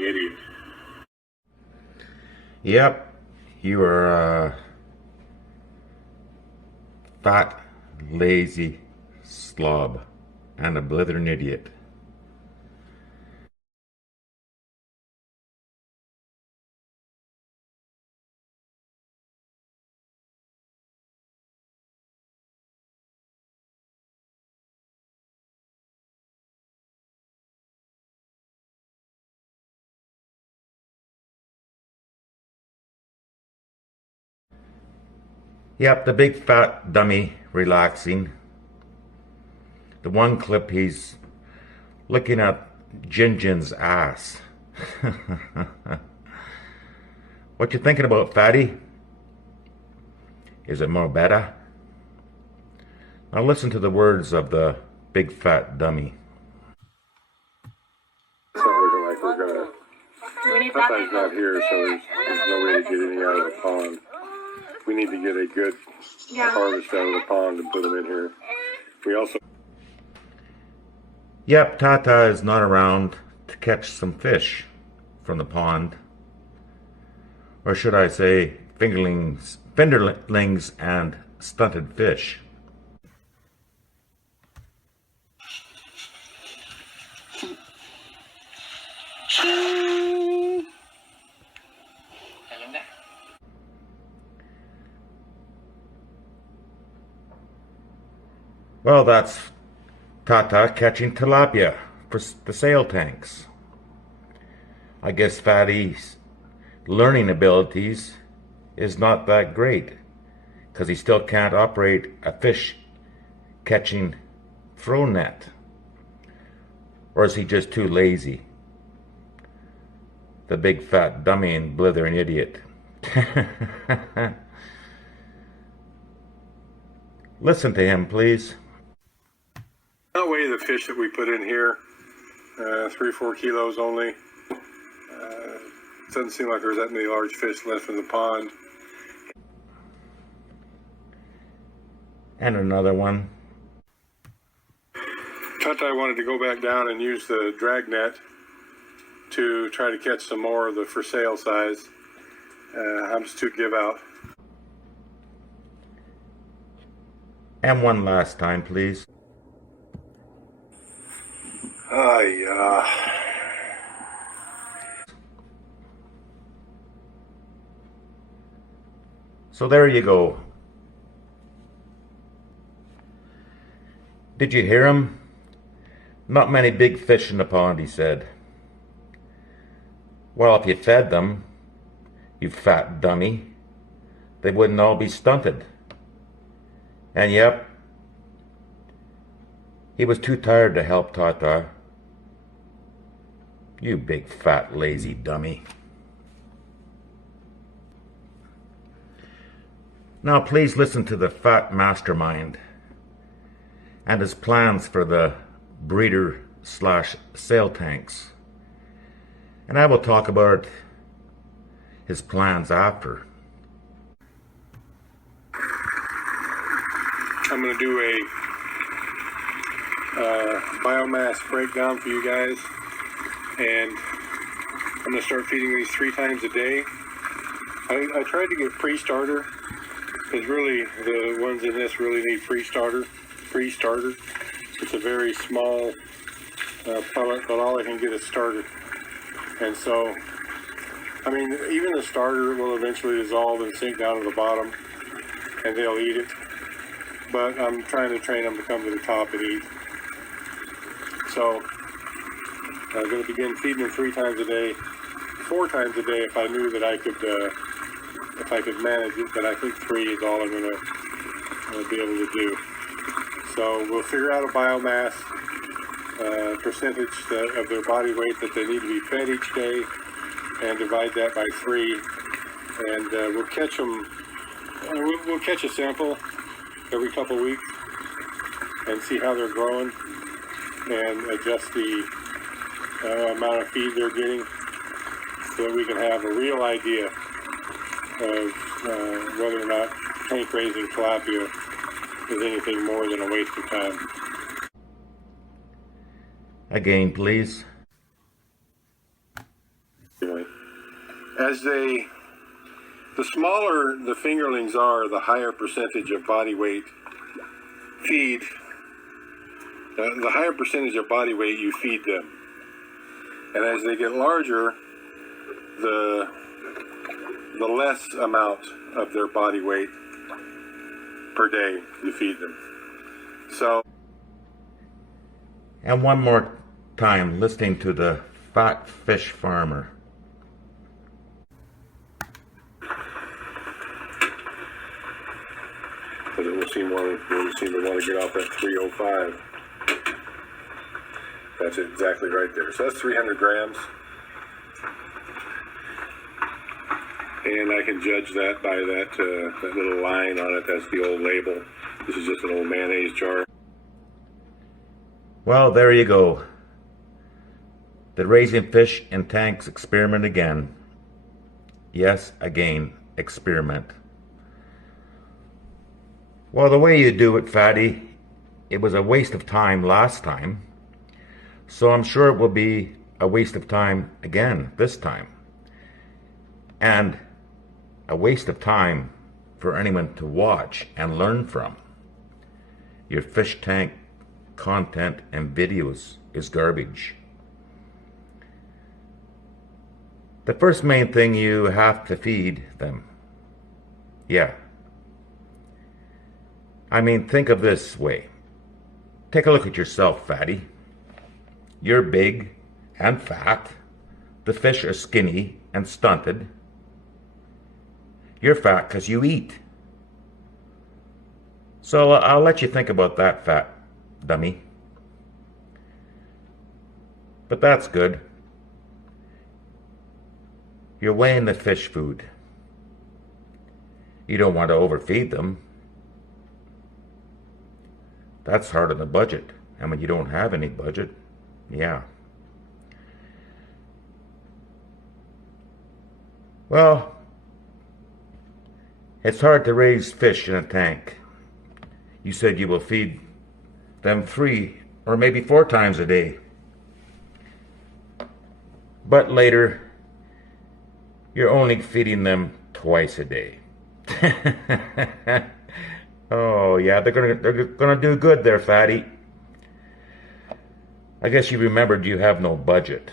blithering idiot. Yep, you are a fat, lazy slob and a blithering idiot. Yep, the big fat dummy relaxing. The one clip he's looking at Jin's ass. What you thinking about, fatty? Is it more better? Now listen to the words of the big fat dummy. It's not looking like we're gonna. Sometimes not here, so there's no way to get any out of the pond. We need to get a good harvest out of the pond and put them in here. We also. Yep, Tata is not around to catch some fish from the pond. Or should I say, fingerlings and stunted fish. Well, that's Tata catching tilapia for the sail tanks. I guess Fatty's learning abilities is not that great, because he still can't operate a fish catching throw net. Or is he just too lazy? The big fat dummy and blithering idiot. Listen to him, please. I'll weigh the fish that we put in here, 3 or 4 kilos only. Doesn't seem like there's that many large fish left in the pond. And another one. Tata wanted to go back down and use the drag net to try to catch some more of the for sale size. I'm just to give out. And one last time, please. So there you go. Did you hear him? Not many big fish in the pond, he said. Well, if you fed them, you fat dummy, they wouldn't all be stunted. And yep, he was too tired to help Tata. You big fat lazy dummy. Now please listen to the fat mastermind and his plans for the breeder / sail tanks. And I will talk about his plans after. I'm going to do a biomass breakdown for you guys, and I'm going to start feeding these 3 times a day. I tried to get pre-starter, because really the ones in this really need pre-starter. It's a very small pellet, but all I can get is starter. And so, I mean, even the starter will eventually dissolve and sink down to the bottom, and they'll eat it. But I'm trying to train them to come to the top and eat. So I'm going to begin feeding them 3 times a day, 4 times a day if I knew that I could manage it. But I think 3 is all I'm going to be able to do. So we'll figure out a biomass percentage of their body weight that they need to be fed each day, and divide that by 3. And we'll catch them. We'll catch a sample every couple weeks and see how they're growing, and adjust the amount of feed they're getting, so that we can have a real idea of whether or not tank raising tilapia is anything more than a waste of time. Again, please. As the smaller the fingerlings are, the higher percentage of body weight feed, the higher percentage of body weight you feed them. And as they get larger, the less amount of their body weight per day you feed them. So. And one more time, listening to the fat fish farmer. But it will seem to want to get off at 305. That's exactly right there. So that's 300 grams. And I can judge that by that little line on it. That's the old label. This is just an old mayonnaise jar. Well, there you go. The raising fish in tanks experiment again. Yes, again, experiment. Well, the way you do it, Fatty, it was a waste of time last time. So I'm sure it will be a waste of time again this time. And a waste of time for anyone to watch and learn from. Your fish tank content and videos is garbage. The first main thing you have to feed them. Yeah. I mean, think of this way. Take a look at yourself, Fatty. You're big and fat. The fish are skinny and stunted. You're fat because you eat. So I'll let you think about that, fat dummy. But that's good. You're weighing the fish food. You don't want to overfeed them. That's hard on the budget. And when you don't have any budget, yeah. Well, it's hard to raise fish in a tank. You said you will feed them 3 or maybe 4 times a day. But later, you're only feeding them twice a day. Oh yeah, they're gonna do good there, Fatty. I guess you remembered you have no budget.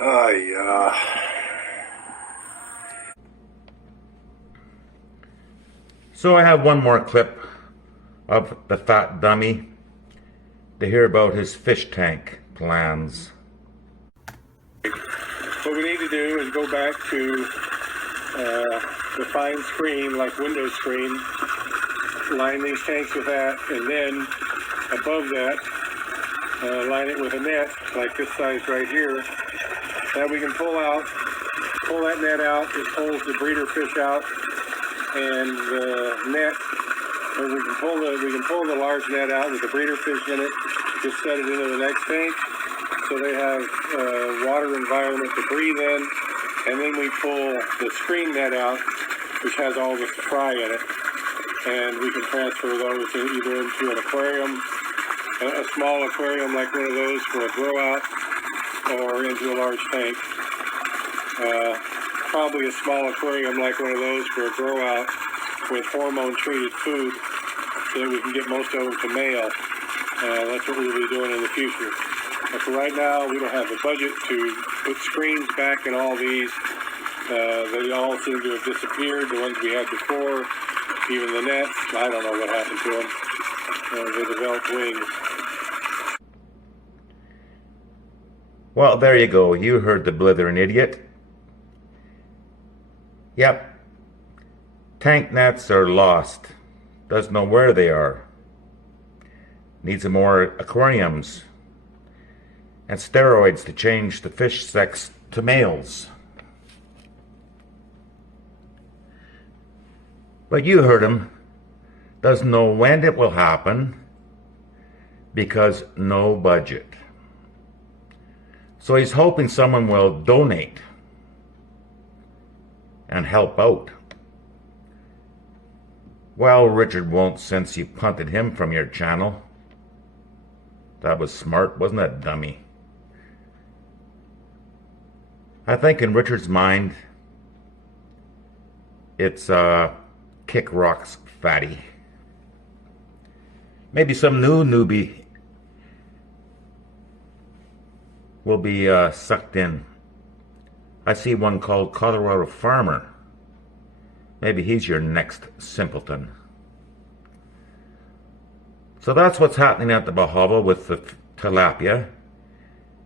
Yeah. So I have one more clip of the fat dummy to hear about his fish tank plans. What we need to do is go back to the fine screen, like window screen, line these tanks with that, and then above that, line it with a net, like this size right here, that we can pull that net out. It pulls the breeder fish out, and the net, or we can pull the large net out with the breeder fish in it, just set it into the next tank, so they have water environment to breathe in, and then we pull the screen net out, which has all the fry in it, and we can transfer those either into an aquarium, a small aquarium like one of those for a grow out, or into a large tank. Probably a small aquarium like one of those for a grow out with hormone treated food, so that we can get most of them to male. That's what we'll be doing in the future. But for right now, we don't have the budget to put screens back in all these. They all seem to have disappeared, the ones we had before, even the nets. I don't know what happened to them. They developed wings. Well, there you go. You heard the blithering idiot. Yep. Tank nets are lost. Doesn't know where they are. Needs some more aquariums. And steroids to change the fish sex to males. But you heard him. Doesn't know when it will happen because no budget. So he's hoping someone will donate and help out. Well, Richard won't, since you punted him from your channel. That was smart, wasn't it, dummy? I think in Richard's mind, it's kick rocks fatty. Maybe some new newbie will be sucked in. I see one called Colorado Farmer. Maybe he's your next simpleton. So that's what's happening at the Bosshog with the tilapia,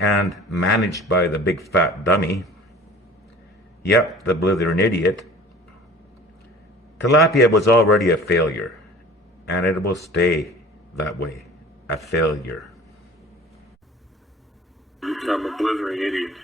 and managed by the big fat dummy. Yep, the blithering idiot. Talapia was already a failure, and it will stay that way, a failure. I'm a blithering idiot.